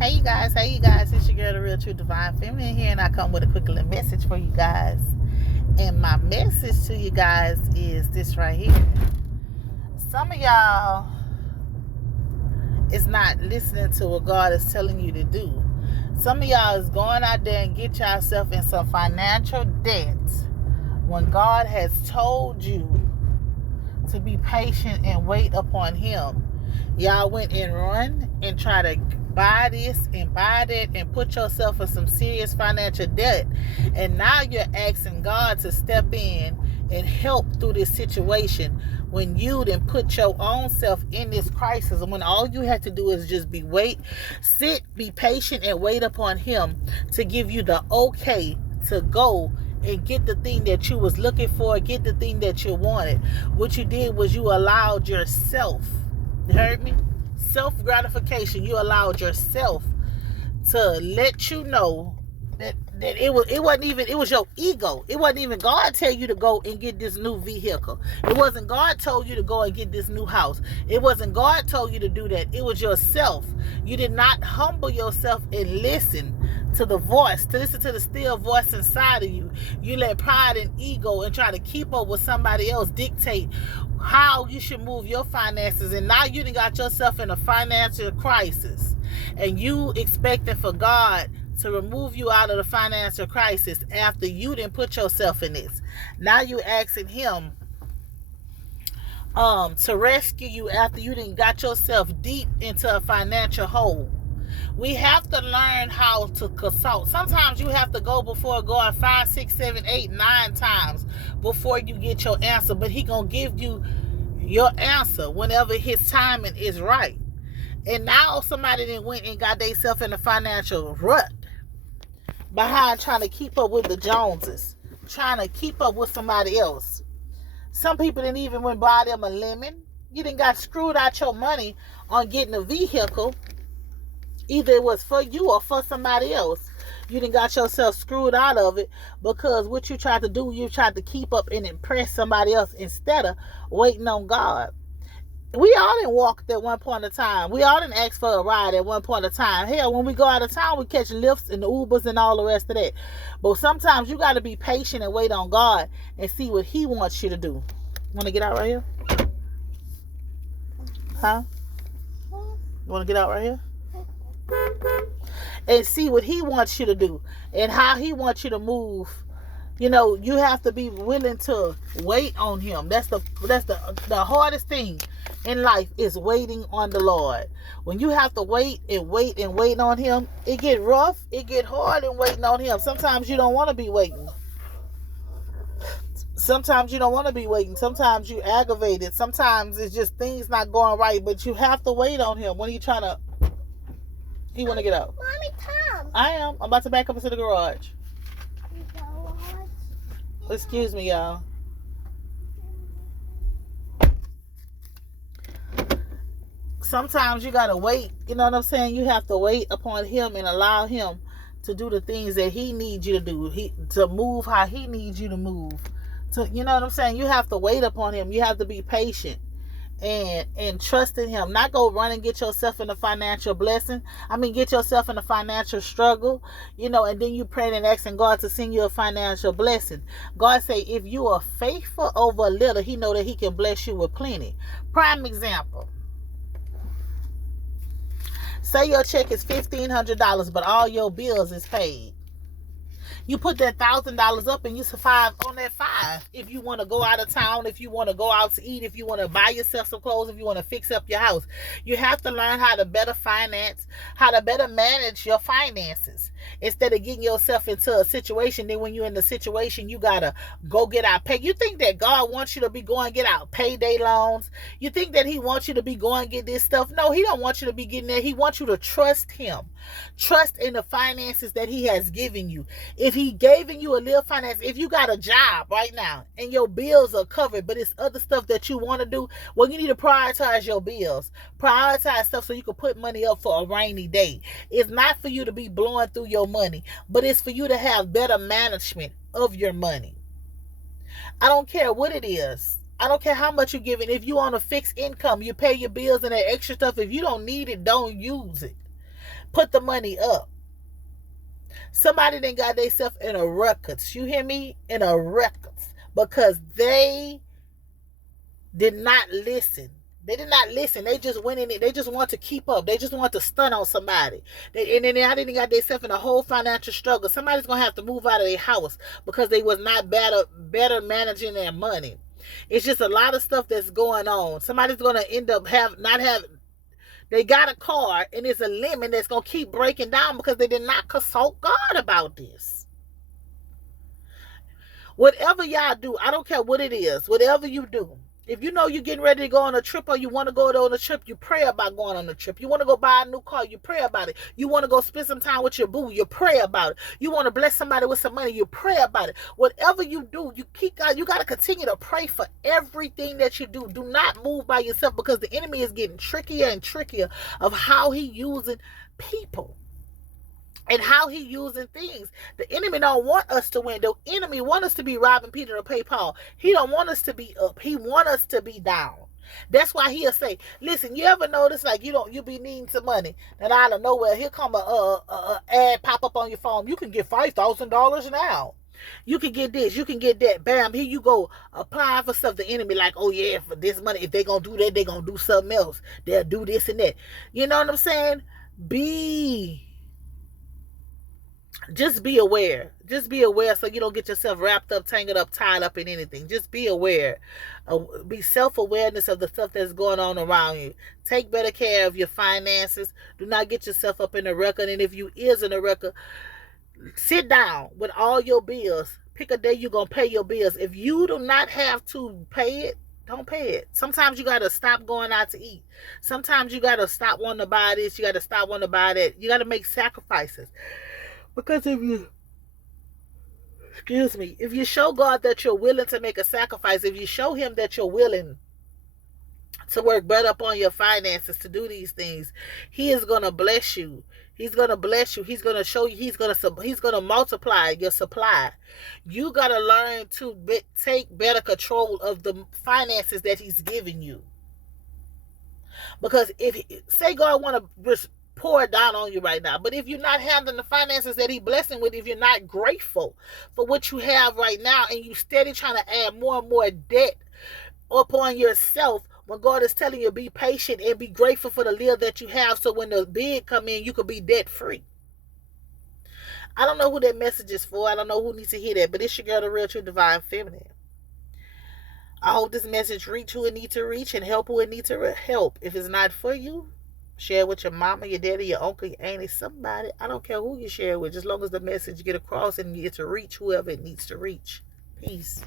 Hey you guys, it's your girl, the Real True Divine Feminine here, and I come with a quick little message for you guys. And my message to you guys is this right here. Some of y'all is not listening to what God is telling you to do. Some of y'all is going out there and get yourself in some financial debt when God has told you to be patient and wait upon Him. Y'all went and run and try to buy this and buy that and put yourself in some serious financial debt, and now you're asking God to step in and help through this situation when you didn't put your own self in this crisis, and when all you have to do is just be patient and wait upon Him to give you the okay to go and get the thing that you was looking for, get the thing that you wanted. What you did was you allowed yourself, you heard me? Self-gratification. You allowed yourself to let you know that it was your ego. It wasn't even God tell you to go and get this new vehicle. It wasn't God told you to go and get this new house. It wasn't God told you to do that. It was yourself. You did not humble yourself and listen to the voice, to listen to the still voice inside of you. You let pride and ego and try to keep up with somebody else dictate how you should move your finances, and now you done got yourself in a financial crisis, and you expecting for God to remove you out of the financial crisis after you didn't put yourself in this. Now you asking Him to rescue you after you done got yourself deep into a financial hole. We have to learn how to consult. Sometimes you have to go before God 5, 6, 7, 8, 9 times before you get your answer. But He gonna give you your answer whenever His timing is right. And now somebody then went and got themselves in a financial rut behind trying to keep up with the Joneses, trying to keep up with somebody else. Some people didn't even went buy them a lemon. You done got screwed out your money on getting a vehicle. Either it was for you or for somebody else. You done got yourself screwed out of it because what you tried to do, you tried to keep up and impress somebody else instead of waiting on God. We all didn't walk at one point in time. We all didn't ask for a ride at one point in time. Hell, when we go out of town, we catch lifts and the Ubers and all the rest of that. But sometimes you got to be patient and wait on God and see what He wants you to do. Want to get out right here? Huh? You want to get out right here? And see what He wants you to do and how He wants you to move. You know, you have to be willing to wait on Him. That's the hardest thing in life, is waiting on the Lord. When you have to wait on Him, it get rough, it get hard and waiting on Him. Sometimes you don't want to be waiting. Sometimes you don't want to be waiting. Sometimes you aggravated. Sometimes it's just things not going right, but you have to wait on Him. When He trying to, He want to get out. Mommy, come. I am. I'm about to back up into the garage. Excuse me, y'all. Sometimes you gotta wait. You know what I'm saying? You have to wait upon Him and allow Him to do the things that He needs you to do. To move how He needs you to move. You know what I'm saying? You have to wait upon Him. You have to be patient and trust in Him. Not go run and get yourself in a financial blessing. Get yourself in a financial struggle, and then you praying and asking God to send you a financial blessing. God say, if you are faithful over a little, He know that He can bless you with plenty. Prime example. Say your check is $1,500, but all your bills is paid. You put that $1,000 up and you survive on that $5. If you want to go out of town, if you want to go out to eat, if you want to buy yourself some clothes, if you want to fix up your house, you have to learn how to better finance, how to better manage your finances instead of getting yourself into a situation. Then when you're in the situation, you got to go get out pay. You think that God wants you to be going get out payday loans? You think that He wants you to be going get this stuff? No, He don't want you to be getting that. He wants you to trust Him. Trust in the finances that He has given you. If He giving you a little finance, if you got a job right now and your bills are covered, but it's other stuff that you want to do, well, you need to prioritize your bills. Prioritize stuff so you can put money up for a rainy day. It's not for you to be blowing through your money, but it's for you to have better management of your money. I don't care what it is. I don't care how much you're giving. If you on a fixed income, you pay your bills and that extra stuff. If you don't need it, don't use it. Put the money up. Somebody done got themselves in a ruckus. You hear me? In a ruckus. Because they did not listen. They did not listen. They just went in it. They just want to keep up. They just want to stun on somebody. And then I didn't got themselves in a whole financial struggle. Somebody's going to have to move out of their house because they was not better managing their money. It's just a lot of stuff that's going on. Somebody's going to end up they got a car and it's a lemon that's going to keep breaking down because they did not consult God about this. Whatever y'all do, I don't care what it is, whatever you do, if you know you're getting ready to go on a trip or you want to go on a trip, you pray about going on a trip. You want to go buy a new car, you pray about it. You want to go spend some time with your boo, you pray about it. You want to bless somebody with some money, you pray about it. Whatever you do, you got to continue to pray for everything that you do. Do not move by yourself because the enemy is getting trickier and trickier of how he using people. And how he using things. The enemy don't want us to win. The enemy want us to be robbing Peter to pay Paul. He don't want us to be up. He want us to be down. That's why he'll say, listen, you ever notice like you be needing some money and out of nowhere here come a ad pop up on your phone. You can get $5,000 now. You can get this, you can get that. Bam, here you go. Applying for stuff. The enemy like, oh yeah, for this money, if they gonna do that, they gonna do something else. They'll do this and that. You know what I'm saying? Just be aware. Just be aware so you don't get yourself wrapped up, tangled up, tied up in anything. Just be aware. Be self-awareness of the stuff that's going on around you. Take better care of your finances. Do not get yourself up in a record. And if you is in a record, sit down with all your bills. Pick a day you're going to pay your bills. If you do not have to pay it, don't pay it. Sometimes you got to stop going out to eat. Sometimes you got to stop wanting to buy this. You got to stop wanting to buy that. You got to make sacrifices. Because if you show God that you're willing to make a sacrifice, if you show him that you're willing to work better upon your finances, to do these things, he is going to bless you. He's going to bless you. He's going to show you. He's going to multiply your supply. You got to learn to take better control of the finances that he's giving you. Because say God want to pour it down on you right now, but if you're not handling the finances that he's blessing with, if you're not grateful for what you have right now and you steady trying to add more and more debt upon yourself, when God is telling you be patient and be grateful for the little that you have, so when the big come in, you could be debt free. I don't know who that message is for. I don't know who needs to hear that, but it's your girl, the Real True Divine Feminine. I hope this message reach who it needs to reach and help who it needs to help. If it's not for you, share with your mama, your daddy, your uncle, your auntie, somebody. I don't care who you share with, as long as the message get across and you get to reach whoever it needs to reach. Peace.